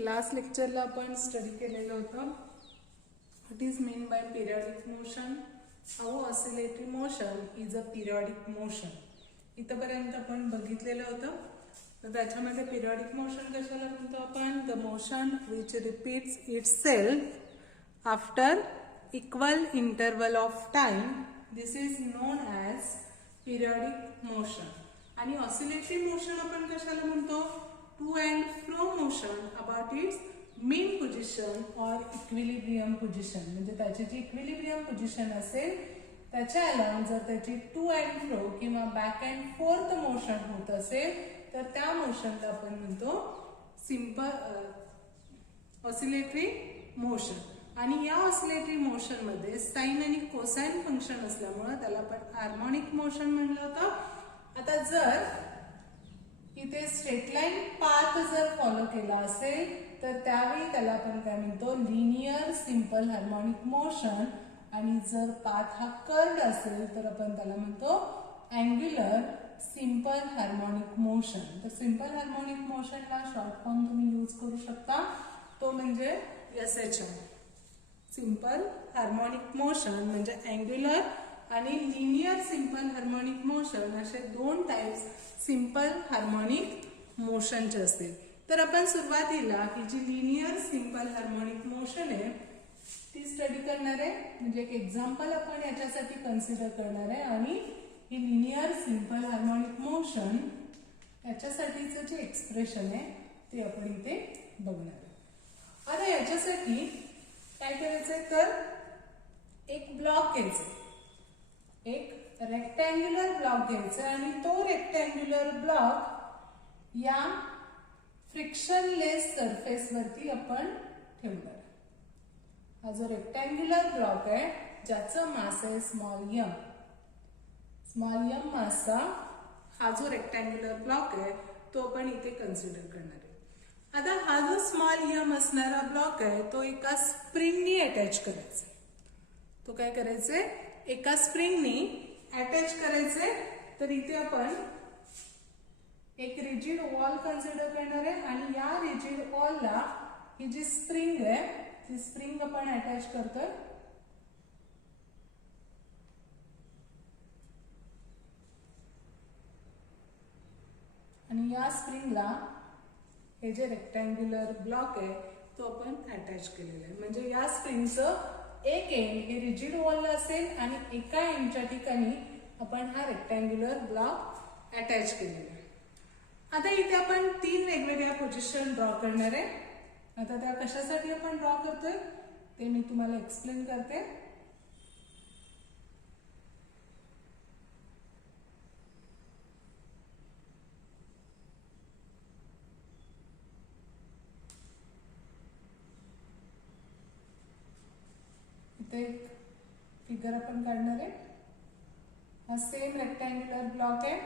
Last लेक्चरला आपण study केलेलं होतं what is mean by periodic motion. How oscillatory motion is a periodic motion. इथपर्यंत आपण बघितलेलं होतं. तर त्याच्यामध्ये पिरियडिक मोशन कशाला म्हणतो आपण? The motion which repeats itself after equal interval of time. This is known as periodic motion. आणि ऑसिलेटरी मोशन आपण कशाला म्हणतो? To and fro motion about its mean position or equilibrium position. म्हणजे त्याची जी equilibrium position असेल त्याच्या along जर त्याची टू अँड फ्रो किंवा बॅक अँड फोर्थ मोशन होत असेल तर त्या मोशनला आपण म्हणतो सिंपल ऑसिलेटरी मोशन. आणि या ऑसिलेटरी मोशन मध्ये साइन आणि कोसाइन फंक्शन असल्यामुळे त्याला आपण हार्मोनिक मोशन म्हणलं होतं. आता जर इथे स्ट्रेट लाईन पाथ जर फॉलो केला असेल तर त्यावेळी त्याला आपण काय म्हणतो? Linear simple harmonic motion. आणि जर पाथ हा कर्व्ड असेल तर आपण त्याला म्हणतो अँग्युलर सिंपल हार्मोनिक मोशन. तर सिंपल हार्मोनिक मोशनला शॉर्ट फॉर्म तुम्ही यूज करू शकता, तो म्हणजे SHM. सिंपल हार्मोनिक मोशन म्हणजे अँग्युलर आणि लिनियर सिंपल हार्मोनिक मोशन असे दोन टाइप्स सिंपल हार्मोनिक मोशनचे असतील. तर आपण सुरुवातीला ही जी लिनियर सिंपल हार्मोनिक मोशन आहे ती स्टडी करणार आहे. म्हणजे एक एक्झाम्पल आपण याच्यासाठी कन्सिडर करणार आहे आणि ही लिनियर सिंपल हार्मोनिक मोशन याच्यासाठीचं जे एक्सप्रेशन आहे ते आपण इथे बघणार आहे. आता याच्यासाठी काय करायचंय तर एक ब्लॉक घ्यायचा, एक रेक्टँग्युलर ब्लॉक घ्यायचा आणि तो रेक्टँग्युलर ब्लॉक या फ्रिक्शनलेस सरफेस वरती आपण ठेवणार. हा जो रेक्टँग्युलर ब्लॉक आहे ज्याचं मास आहे स्मॉल एम मासचा हा जो रेक्टँग्युलर ब्लॉक आहे तो आपण इथे कन्सिडर करणार आहे. आता हा जो स्मॉल एम असणारा ब्लॉक आहे तो एका स्प्रिंगनी अटॅच करायचा. तो काय करायचंय? एका स्प्रिंगनी अटॅच करायचे. तर इथे आपण एक रिजिड वॉल कन्सिडर करणार आहे आणि या रिजिड वॉलला ही जी स्प्रिंग आहे ती स्प्रिंग आपण अटॅच करतोय. आणि या स्प्रिंगला हे जे रेक्टँग्युलर ब्लॉक आहे तो आपण अटॅच केलेला आहे. म्हणजे या स्प्रिंगचं एक एंड हे रिजिड वॉलला असेल आणि एका एंडच्या ठिकाणी आपण हा रेक्टँग्युलर ब्लॉक अटॅच केलेला आहे. आता इथे आपण तीन वेगवेगळ्या पोझिशन ड्रॉ करणार आहे. आता त्या कशासाठी आपण ड्रॉ करतोय ते मी तुम्हाला एक्सप्लेन करते. इथे एक फिगर आपण काढणार आहे. हा सेम रेक्टँग्युलर ब्लॉक आहे,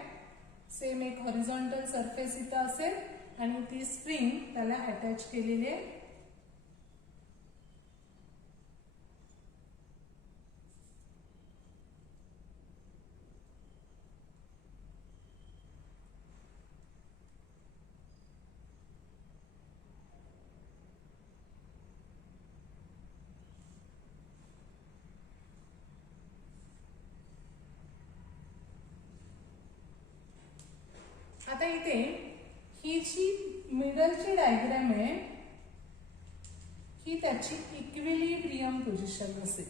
सेम एक हॉरिझॉन्टल सरफेस इथं असेल आणि ती स्प्रिंग त्याला अटॅच केलेली आहे. आता इथे ही जी मिडलची डायग्राम आहे ही त्याची इक्विलिब्रियम पोझिशन असेल.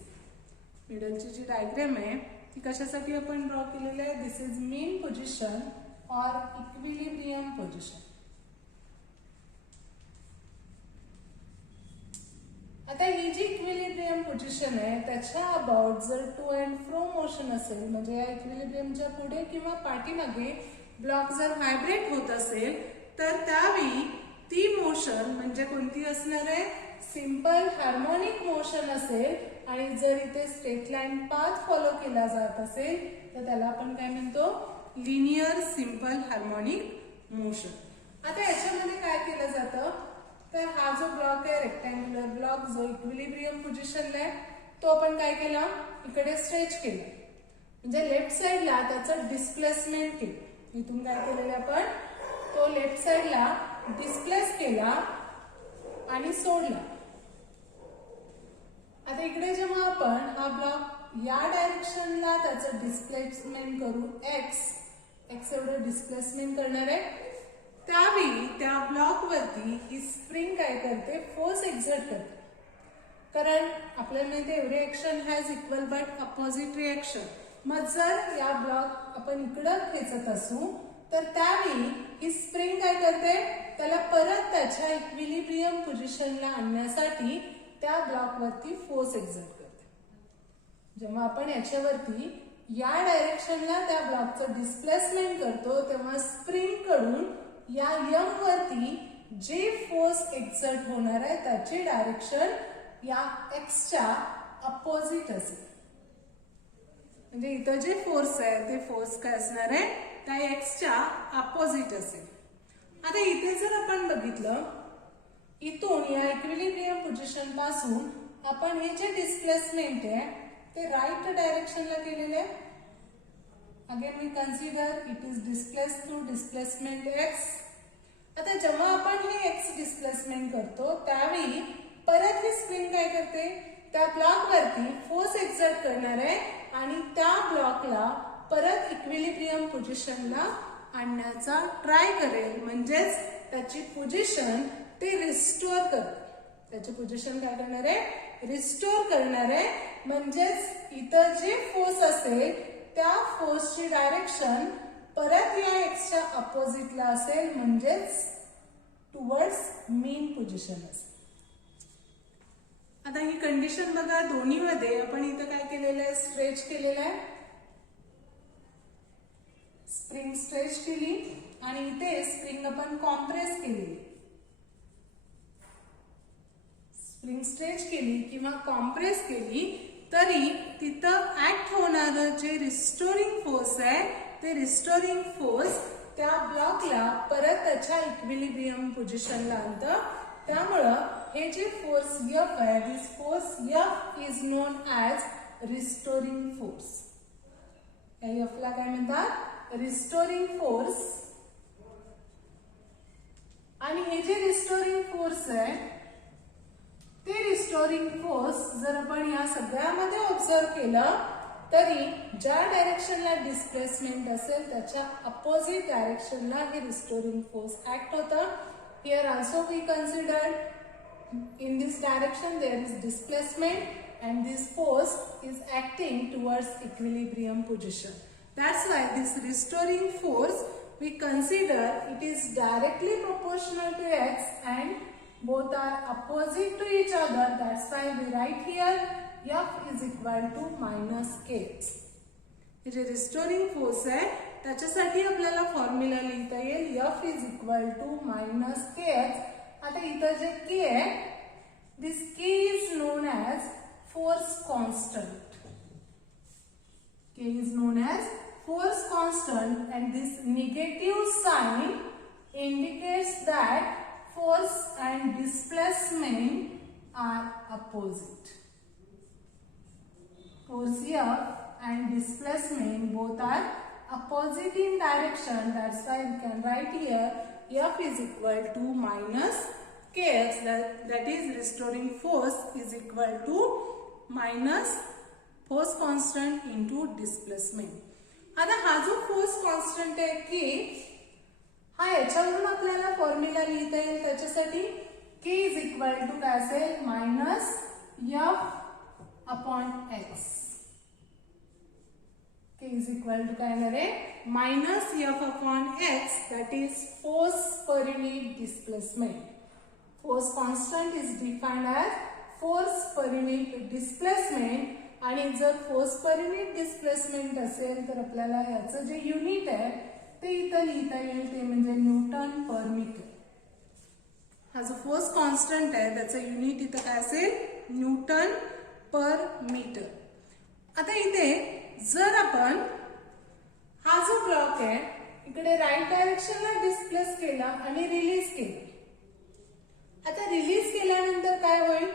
मिडलची जी डायग्राम आहे ती कशासाठी आपण ड्रॉ केलेली आहे? This is mean position or equilibrium position. आता ही जी इक्विलिब्रियम पोझिशन आहे त्याच्या अबाउट जर टू अँड फ्रो मोशन असेल म्हणजे या इक्विलिब्रियमच्या पुढे किंवा पाठीमागे ब्लॉक जर व्हायब्रेट होत असेल तर त्यावेळी ती मोशन म्हणजे कोणती असणार आहे? सिंपल हार्मोनिक मोशन असेल. आणि जर इथे स्ट्रेट लाईन पाथ फॉलो केला जात असेल तर त्याला आपण काय म्हणतो? Linear simple harmonic motion. आता याच्यामध्ये काय केलं जातं तर हा जो ब्लॉक आहे रेक्टँग्युलर ब्लॉक जो इक्विलिब्रियम पोझिशनला आहे तो आपण काय केला? इकडे स्ट्रेच केला. म्हणजे लेफ्ट साइडला त्याचं डिस्प्लेसमेंट केलं. इथून काय केलेलं आपण? तो लेफ्ट साइडला डिस्प्लेस केला आणि सोडला. आता इकडे जेव्हा आपण हा ब्लॉक या डायरेक्शनला त्याचं डिस्प्लेसमेंट करू, एक्स एवढं डिस्प्लेसमेंट करणार आहे, त्यावेळी त्या ब्लॉक वरती ही स्प्रिंग काय करते, फोर्स एक्झर्ट करते. कारण आपल्याला माहिती आहे every action has equal but opposite reaction. मग जर या ब्लॉक आपण इकडं खेचत असू तर त्यावेळी ही स्प्रिंग काय करते, त्याला परत त्याच्या इक्विलिब्रियम पोझिशनला आणण्यासाठी त्या ब्लॉक वरती फोर्स एक्झर्ट करते. जेव्हा आपण याच्यावरती या डायरेक्शनला त्या ब्लॉकचं डिस्प्लेसमेंट करतो तेव्हा स्प्रिंग कडून या यम वरती जे फोर्स एक्झर्ट होणार आहे त्याची डायरेक्शन या एक्सच्या अपोजिट असेल. म्हणजे इथं जे फोर्स आहे ते फोर्स काय असणार आहे, त्या एक्सच्या अपोजिट असेल. आता इथे जर आपण बघितलं, इथून या इक्विलिब्रियम पोझिशन पासून आपण हे जे डिस्प्लेसमेंट आहे ते राईट डायरेक्शनला केलेले आहे. Again we consider it is displace through displacement X. आता जेव्हा आपण हे एक्स डिस्प्लेसमेंट करतो त्यावेळी परत ही स्प्रिंग काय करते, त्या ब्लॉक वरती फोर्स एक्झर्ट करणार आहे आणि त्या ब्लॉकला परत इक्विलिब्रियम पोझिशनला आणण्याचा ट्राय करेल. म्हणजेच त्याची पोझिशन ते रिस्टोर करते. त्याची पोझिशन काय करणार आहे, रिस्टोर करणार आहे. म्हणजेच इथं जे फोर्स असेल त्या फोर्सची डायरेक्शन परत या एक्सच्या अपोजिटला असेल, म्हणजेच टुवर्ड्स मीन पोझिशन असेल. आता ही कंडिशन बघा, दोन्हीमध्ये आपण इथं काय केलेलं आहे, स्ट्रेच केलेलं आहे. स्प्रिंग स्ट्रेच केली आणि इथे स्प्रिंग आपण कॉम्प्रेस केली. स्प्रिंग स्ट्रेच केली किंवा कॉम्प्रेस केली तरी तिथं ऍक्ट होणारं जे रिस्टोरिंग फोर्स आहे ते रिस्टोरिंग फोर्स त्या ब्लॉकला परत त्याच्या इक्विलिब्रियम पोझिशनला आणतं. त्यामुळं हे जे फोर्स F आहे, this force F is known as restoring force. या F ला काय म्हणतात, रिस्टोरिंग फोर्स. आणि हे जे रिस्टोरिंग फोर्स आहे ते रिस्टोरिंग फोर्स जर आपण या सगळ्यामध्ये ऑब्झर्व केलं तरी ज्या डायरेक्शनला डिस्प्लेसमेंट असेल त्याच्या अपोजिट डायरेक्शनला हे रिस्टोरिंग फोर्स ऍक्ट होतं. Here also we considered in this direction there is displacement and this force is acting towards equilibrium position. That's why this restoring force we consider it is directly proportional to x and both are opposite to each other. That's why we write here F is equal to minus kx. हे जे restoring force आहे त्याच्यासाठी आपल्याला formula लिहिता येईल F is equal to minus kx. आता इथं जे k आहे, this k is known as force constant. k is known as force constant and this negative sign indicates that force and displacement are opposite. Force F and displacement both are opposite in direction. That's why we can write here F is equal to minus kx. That is restoring force is equal to minus force constant into displacement. आता हा जो force constant आहे k, हा याच्यावरून आपल्याला formula लिहिता येईल. त्याच्यासाठी k इज इक्वल टू काय असेल, minus F upon x. k is equal to काय येणार आहे, minus F upon x, that is force per unit displacement. Force constant is defined as force per unit displacement. आणि जर force per unit displacement असेल तर आपल्याला याचं जे युनिट आहे ते इथं लिहिता येईल, ते म्हणजे न्यूटन पर मीटर. हा जो फोर्स कॉन्स्टंट आहे त्याचं युनिट इथं काय असेल, न्यूटन पर मीटर. आता इथे जर आपण हा जो ब्लॉक आहे इकडे राईट डायरेक्शनला डिस्प्लेस केला आणि रिलीज केला. आता रिलीज केल्यानंतर काय होईल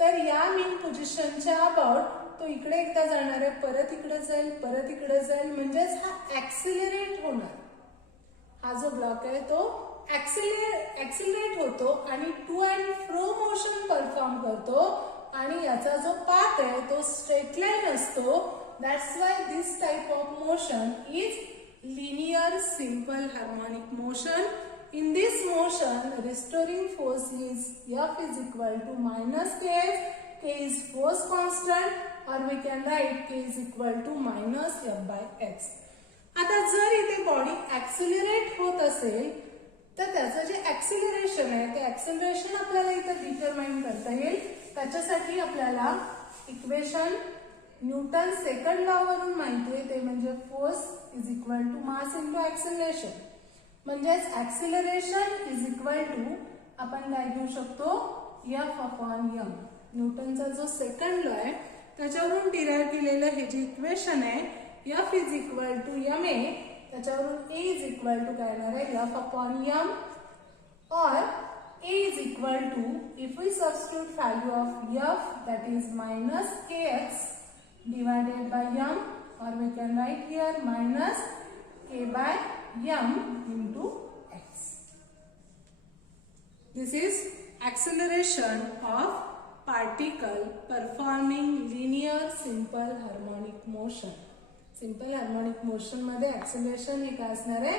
तर या मीन पोझिशनच्या अबाउट तो इकडे एकदा जाणार आहे, परत इकडे जाईल, परत इकडे जाईल, म्हणजेच हा ऍक्सिलरेट होणार. हा जो ब्लॉक आहे तो ऍक्सिलरेट होतो आणि to and fro motion perform करतो आणि याचा जो पाथ आहे तो स्ट्रेट लाईन असतो. That's why this type of motion is linear simple harmonic motion. In this motion, restoring force is F is equal to minus Kx. K is force constant, or we can write K is equal to minus F by x. आता जर इथे body ऍक्सिलरेट होत असेल तर त्याचं जे acceleration आहे ते ऍक्सिलरेशन आपल्याला इथे डिटरमाइन करता येईल. त्याच्यासाठी आपल्याला इक्वेशन न्यूटन सेकंड लॉ वरून माहिती आहे, ते म्हणजे force is equal to mass into acceleration. म्हणजेच ऍक्सिलरेशन इज इक्वल टू आपण काय घेऊ शकतो, F अपॉन m. न्यूटनचा जो सेकंड लॉ आहे त्याच्यावरून डिराइव्ह केलेलं हे जे इक्वेशन आहे F is equal to ma, त्याच्यावरून A इज इक्वल टू काय येणार आहे F अपॉन m, और A is equal to if we substitute value of F that is minus kx divided by m, or we can write here minus k by m into x. This is acceleration of particle performing linear simple harmonic motion. Simple harmonic motion मध्ये acceleration हे काय असणार आहे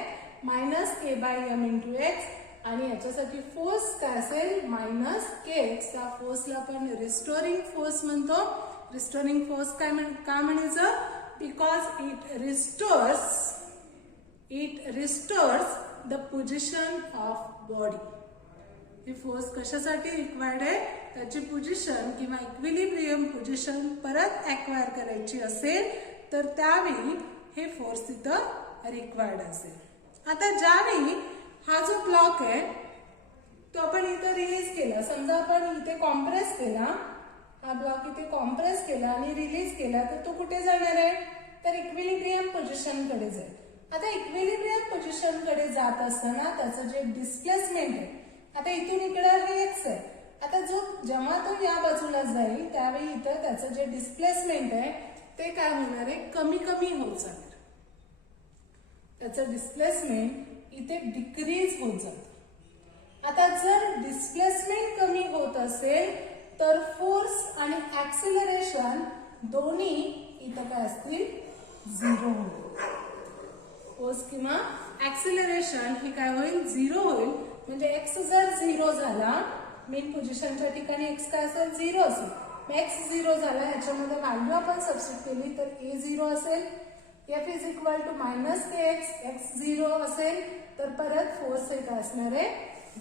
minus k by m into x, आणि याच्यासाठी force काय असेल minus kx. त्या फोर्सला आपण रिस्टोरिंग फोर्स म्हणतो. रिस्टोरिंग फोर्स का म्हणायचं, because it restores the position of body. He force कशासाठी रिक्वायर्ड आहे, त्याची पोझिशन किंवा इक्विलिब्रियम पोझिशन परत ॲक्वायर करायची असेल तर त्यावेळी हे फोर्स तिथं रिक्वायर्ड असेल. आता ज्यावेळी हा जो ब्लॉक आहे तो आपण इथं रिलीज केला, समजा आपण इथे कॉम्प्रेस केला, हा ब्लॉक इथे कॉम्प्रेस केला आणि रिलीज केला, तर तो कुठे जाणार आहे, तर इक्विलिब्रियम पोझिशन कडे जाईल. आता इक्विलिब्रियम पोझिशन कडे जात असताना त्याचं जे डिस्प्लेसमेंट आहे, आता इथून इकडे हे एक्स आहे, आता जो जेव्हा तो या बाजूला जाईल त्यावेळी इथं त्याचं जे डिस्प्लेसमेंट आहे ते काय होणार आहे, कमी कमी होत जाणार. त्याचं डिस्प्लेसमेंट इथे डिक्रीज होत जातं. आता जर डिस्प्लेसमेंट कमी होत असेल तर फोर्स आणि ऍक्सिलरेशन दोन्ही इथं काय असतील, झिरो होईल. फोर्स किंवा ऍक्सिलरेशन हे काय होईल, झिरो होईल. म्हणजे एक्स जर झिरो झाला, मेन पोझिशनच्या ठिकाणी एक्स काय असेल, झिरो असेल. एक्स झिरो झाला, याच्यामध्ये व्हॅल्यू आपण सबस्टिट्यूट केली तर ए झिरो असेल, F is equal to minus K X, X zero असेल तर परत फोर्स हे काय असणार आहे,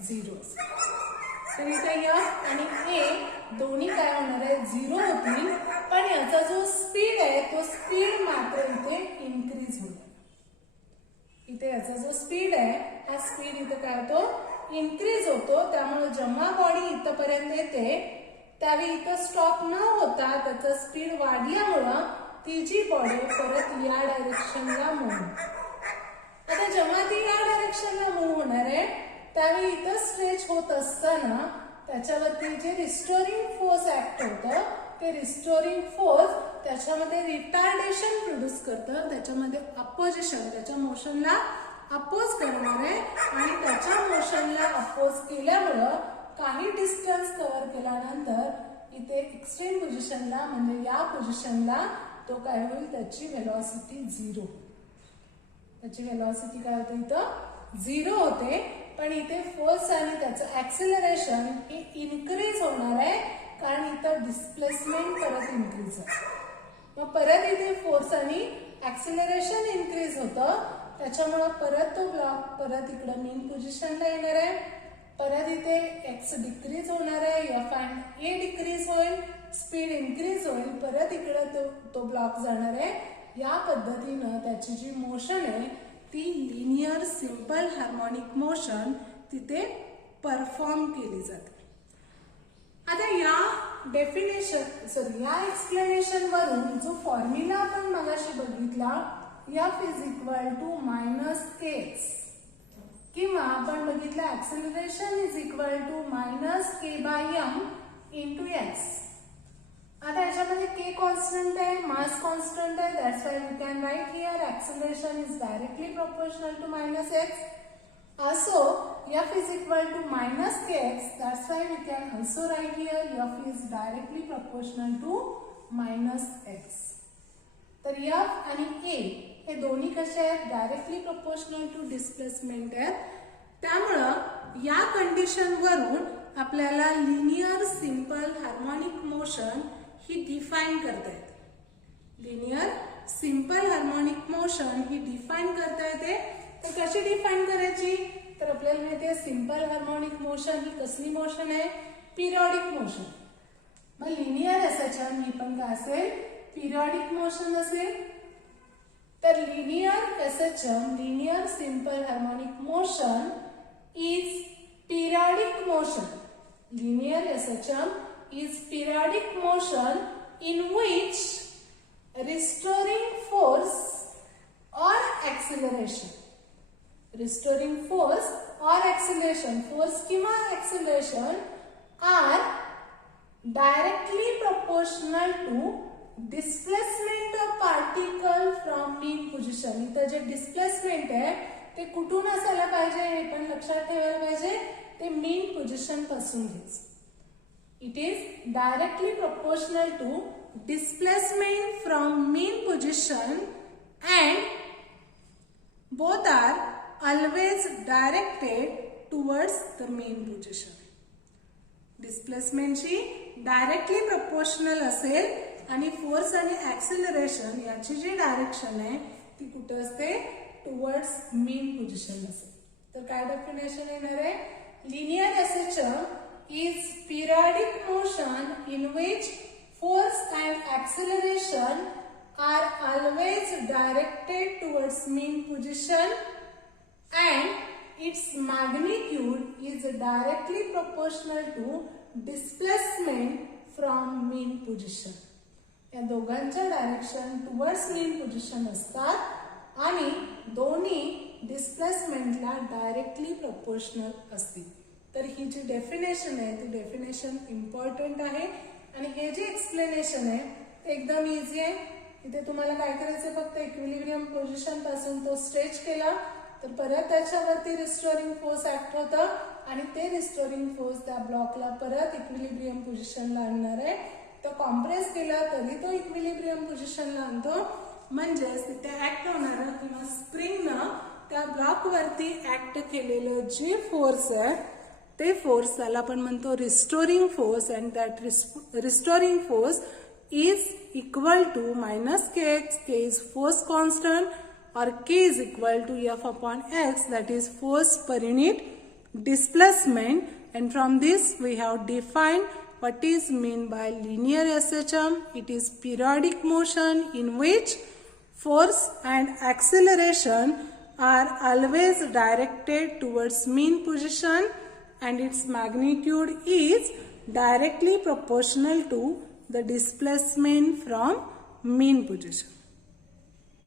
झिरो असेल. तर इथे एफ आणि ए दोन्ही काय होणार आहे, झिरो होतील. पण याचा जो स्पीड आहे तो स्पीड मात्र इथे इन्क्रीज होईल. इथे याचा जो स्पीड आहे हा स्पीड इथे काय होतो, इन्क्रीज होतो. त्यामुळे जेव्हा बॉडी इथपर्यंत येते त्यावेळी इथं स्टॉप न होता त्याचा स्पीड वाढल्यामुळं ती जी बॉडी परत या डायरेक्शनला मूव्ह. आता जेव्हा ती या डायरेक्शनला मूव्ह होणार आहे त्यावेळी इथं स्ट्रेच होत असताना त्याच्यावरती जे रिस्टोरिंग फोर्स ऍक्ट होतं ते रिस्टोरिंग फोर्स त्याच्यामध्ये रिटार्डेशन प्रोड्यूस करतं, त्याच्यामध्ये अपोजिशन, त्याच्या मोशनला अपोज करणार आहे. आणि त्याच्या मोशनला अपोज केल्यामुळं काही डिस्टन्स कव्हर केल्यानंतर इथे एक्स्ट्रीम पोझिशनला म्हणजे या पोझिशनला तो काय होईल, त्याची व्हेलॉसिटी झिरो. त्याची व्हेलॉसिटी काय होते, इथं झिरो होते. पण इथे फोर्स आणि त्याचं ऍक्सिलरेशन हे इन्क्रीज होणार आहे, कारण इथं डिस्प्लेसमेंट परत इन्क्रीज आहे. मग परत इथे फोर्स आणि ऍक्सिलरेशन इन्क्रीज होतं, त्याच्यामुळं परत तो ब्लॉक परत इकडं मेन पोझिशनला येणार आहे. परत इथे एक्स डिक्रीज होणार आहे, एफ अँड ए डिक्रीज होईल, स्पीड इन्क्रीज होईल, परत इकडं तो ब्लॉक जाणार आहे. या पद्धतीनं त्याची जी मोशन आहे ती लिनियर सिंपल हार्मोनिक मोशन तिथे परफॉर्म केली जाते. आता या या एक्सप्लेनेशन वरून जो फॉर्म्युला आपण मगाशी बघितला, F is equal to minus K X, किंवा आपण बघितलं acceleration is equal to minus K by M into X. आता याच्यामध्ये के कॉन्स्टंट आहे, मास कॉन्स्टंट आहे, that's why we can write here acceleration is directly proportional to minus X. So f is equal to minus kx. That's why we can also write here f is directly proportional to minus x. तर f आणि a हे दोन्ही कसे आहेत? Directly proportional to displacement आहेत. त्यामुळं या condition वरून आपल्याला लिनियर सिंपल हार्मोनिक मोशन ही डिफाइन करता येते. लिनियर सिंपल हार्मोनिक मोशन ही डिफाइन करता येते. तर कशी डिफाइन करायची? तर आपल्याला माहिती आहे सिंपल हार्मोनिक मोशन ही कसली मोशन आहे? Periodic motion. मग लिनियर एसएचएम ही पण काय असेल? पिरियॉडिक मोशन असेल. तर linear SHM, linear simple harmonic motion is periodic motion. Linear SHM is periodic motion in which restoring force or acceleration, force किंवा acceleration are directly proportional to displacement of particle from mean position. इथं जे displacement आहे ते कुठून असायला पाहिजे हे पण लक्षात ठेवायला पाहिजे. ते मेन पोझिशन पासून घ्यायचं. It is directly proportional to displacement from main position and both are always directed towards the main position. डिस्प्लेसमेंटची डायरेक्टली प्रोपोर्शनल असेल आणि फोर्स आणि ऍक्सिलरेशन याची जी डायरेक्शन आहे ती कुठे असते? टुवर्ड्स मेन पोझिशन असेल. तर काय डेफिनेशन येणार आहे? Linear SHM is periodic motion in which force and acceleration are always directed towards mean position and its magnitude is directly proportional to displacement from main position. या दोघांच्या direction towards mean position असतात आणि दोन्ही डिस्प्लेसमेंटला directly proportional असतील. तर ही जी definition आहे ती definition important आहे. आणि हे जे एक्सप्लेनेशन आहे ते एकदम इझी आहे. इथे तुम्हाला काय करायचं? फक्त इक्विलिब्रियम पोझिशन पासून तो स्ट्रेच केला तर परत त्याच्यावरती रिस्टोरिंग फोर्स ऍक्ट होतं आणि ते रिस्टोरिंग फोर्स त्या ब्लॉकला परत इक्विलिब्रियम पोझिशनला आणणार आहे. तो कॉम्प्रेस केला तरी तो इक्विलिब्रियम पोझिशनला आणतो. म्हणजेच तिथे ऍक्ट होणारं किंवा स्प्रिंगनं त्या ब्लॉक वरती ऍक्ट केलेलं जे फोर्स आहे ते फोर्स त्याला आपण म्हणतो restoring force. And that restoring force is equal to minus kx. k is force constant or k is equal to f upon x, that is force per unit displacement. And from this we have defined what is meant by linear SHM. It is periodic motion in which force and acceleration are always directed towards mean position and its magnitude is directly proportional to the displacement from mean position.